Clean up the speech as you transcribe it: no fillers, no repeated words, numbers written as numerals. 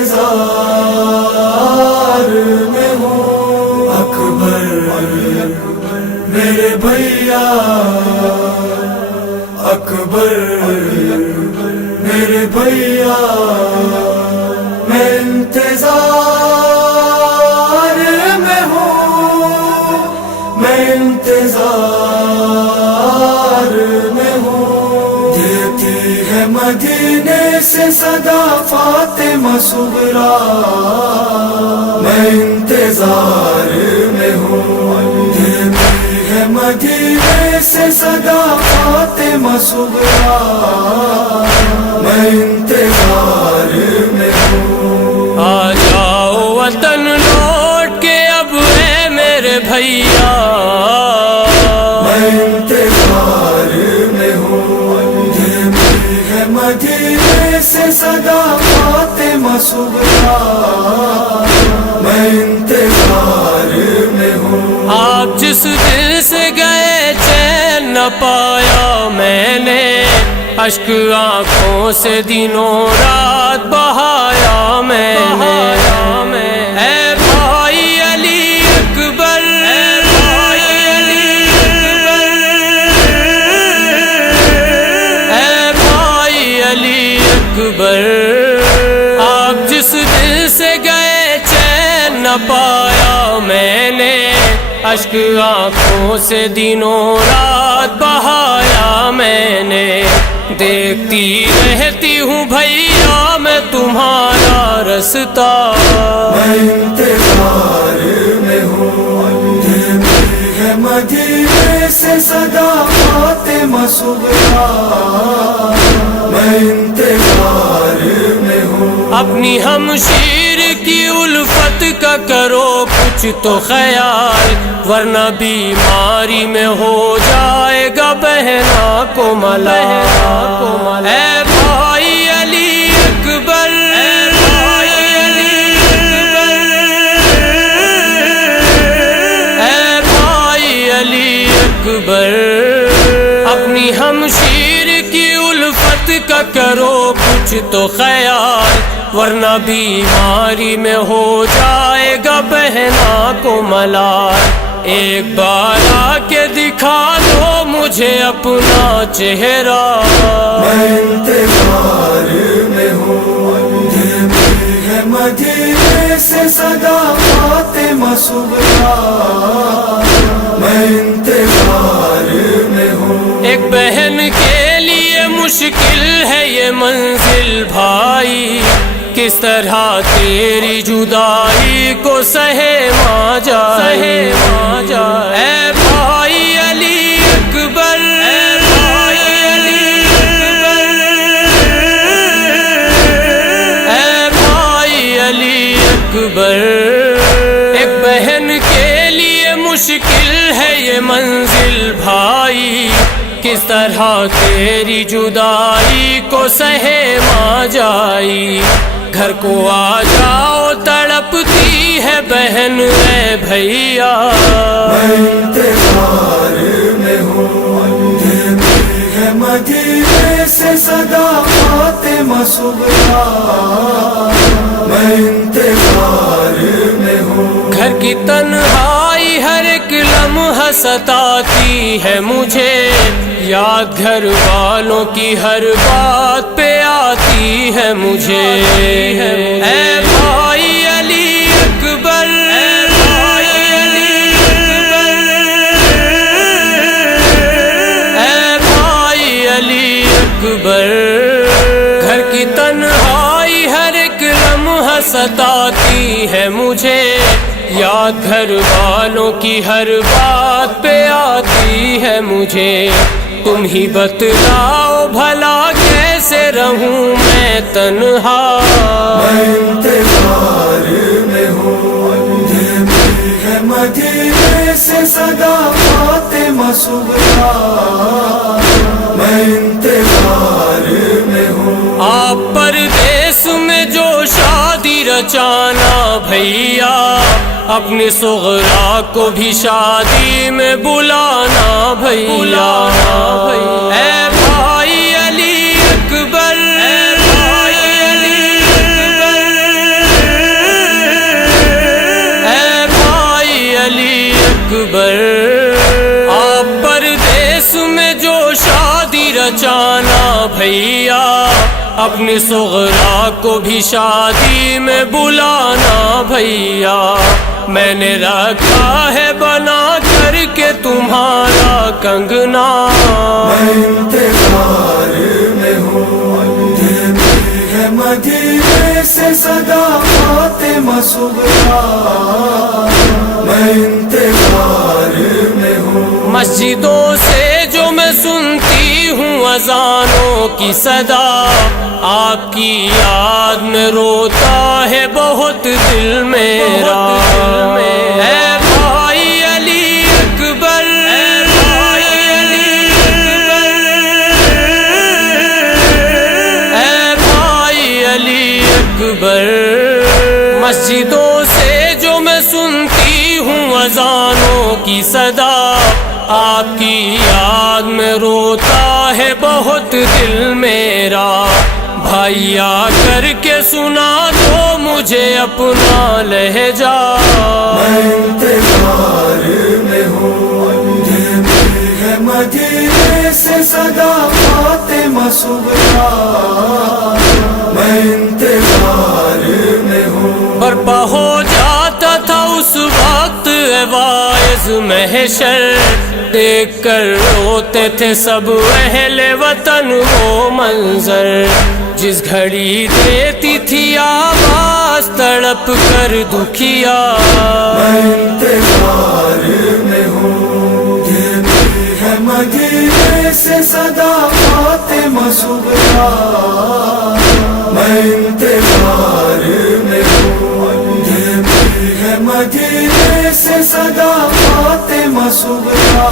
انتظار میں ہوں اکبر میرے بھیا، اکبر میرے بھیا، میں انتظار میں ہوں، میں انتظار میں ہوں۔ دیتی ہے مدینے سے صدا فاطمہ صغریٰ، میں انتظار میں ہوں۔ دیتی ہے مدینے سے صدا فاطمہ صغریٰ، میں انتظار میں ہوں۔ آ جاؤ وطن لوٹ کے اب اے میرے بھیا، میں انتظار میں ہوں۔ دیتی ہے مدینے سے صدا فاطمہ صغریٰ، میں انتظار میں ہوں۔ آپ جس دل سے گئے چین نہ پایا میں نے، اشک آنکھوں سے دنوں رات بہایا میں نے۔ اے بھائی علی اکبر، اے بھائی علی اکبر، اے بھائی علی اکبر، آپ جس دل سے گئے چین نہ پایا میں نے، اشک آنکھوں سے دنوں رات بہایا میں نے۔ دیکھتی رہتی ہوں بھیا میں تمہارا رستہ، میں انتظار میں ہوں۔ دیتی ہے مدینے سے صدا فاطمہ صغریٰ، میں انتظار میں ہوں۔ اپنی ہمشیر کی الفت کا کرو کچھ تو خیال، ورنہ بیماری میں ہو جائے گا بہنا کو ملال۔ اے بھائی علی اکبر، اے بھائی علی اکبر، اے بھائی علی اکبر، اپنی ہمشیر کی الفت کا کرو کچھ تو خیال، ورنہ بیماری میں ہو جائے گا بہنا کو ملال۔ ایک بار آ کے دکھا دو مجھے اپنا چہرہ، میں انتظار میں ہوں۔ دیتی ہے مدینے سے صدا فاطمہ صغریٰ، میں انتظار میں ہوں۔ ایک بہن کے لیے مشکل ہے یہ منزل بھائی، کس طرح تیری جدائی کو سہے ماں جائے۔ اے بھائی علی اکبر، اے بھائی علی اکبر، اے بھائی علی اکبر، ایک بہن کے لیے مشکل ہے یہ منزل بھائی، کس طرح تیری جدائی کو سہے ماں جائی۔ گھر کو آ جاؤ تڑپتی ہے بہن اے بھیا، میں انتظار میں ہوں۔ دیتی ہے مدینے سے صدا فاطمہ صغریٰ، میں انتظار میں ہوں۔ گھر کی تنہائی ہر ایک لمحہ ستاتی ہے مجھے، یاد گھر والوں کی ہر بات پہ آتی ہے مجھے۔ اے بھائی علی اکبر، اے بھائی علی اکبر، اے بھائی علی اکبر، گھر کی تنہائی ہر ایک لمحہ ستاتی ہے مجھے، یاد گھر والوں کی ہر بات پہ آتی ہے مجھے۔ تم ہی بتلاؤ بھلا کیسے رہوں میں تنہا، میں انتظار میں ہوں۔ دیتی ہے مدینے سے صدا فاطمہ صغریٰ، میں انتظار میں ہوں۔ آپ پردیس میں جو شادی رچانا بھیا، اپنے صغرا کو بھی شادی میں بلانا بھیا۔ اے بھائی علی اکبر، اے بھائی علی اکبر، باعث میں جو شادی رچانا بھیا، اپنی صغرا کو بھی شادی میں بلانا بھیا، میں نے رکھا ہے بنا کر کے تمہارا کنگنا، میں انتظار میں ہوں، دیتی ہے مدینے سے صدا فاطمہ صغرا، میں انتظار میں ہوں، مسجدوں سے جو میں سنتی ہوں اذانوں کی صدا، آپ کی یاد میں روتا ہے بہت دل میرا، اے بھائی علی اکبر، اے بھائی علی اکبر، مسجدوں سے جو میں سنتی ہوں اذانوں کی صدا، آپ کی یاد میں روتا ہے بہت دل میرا، بھائی آ کر کے سنا دو مجھے اپنا لہجہ، میں انتظار میں ہوں، دیتی ہے مدینے سے صدا فاطمہ صغرا، میں انتظار میں ہوں، برپا ہو جاتا تھا اس وقت واعظ محشر، دیکھ کر روتے تھے سب اہل وطن وہ منظر، جس گھڑی دیتی تھی آواز تڑپ کر دکھیا، میں انتظار میں ہوں، دیتی ہے مدینے سے صدا فاطمہ صغرا، میں انتظار میں ہوں، دیتی ہے مدینے سے صدا فاطمہ صغرا۔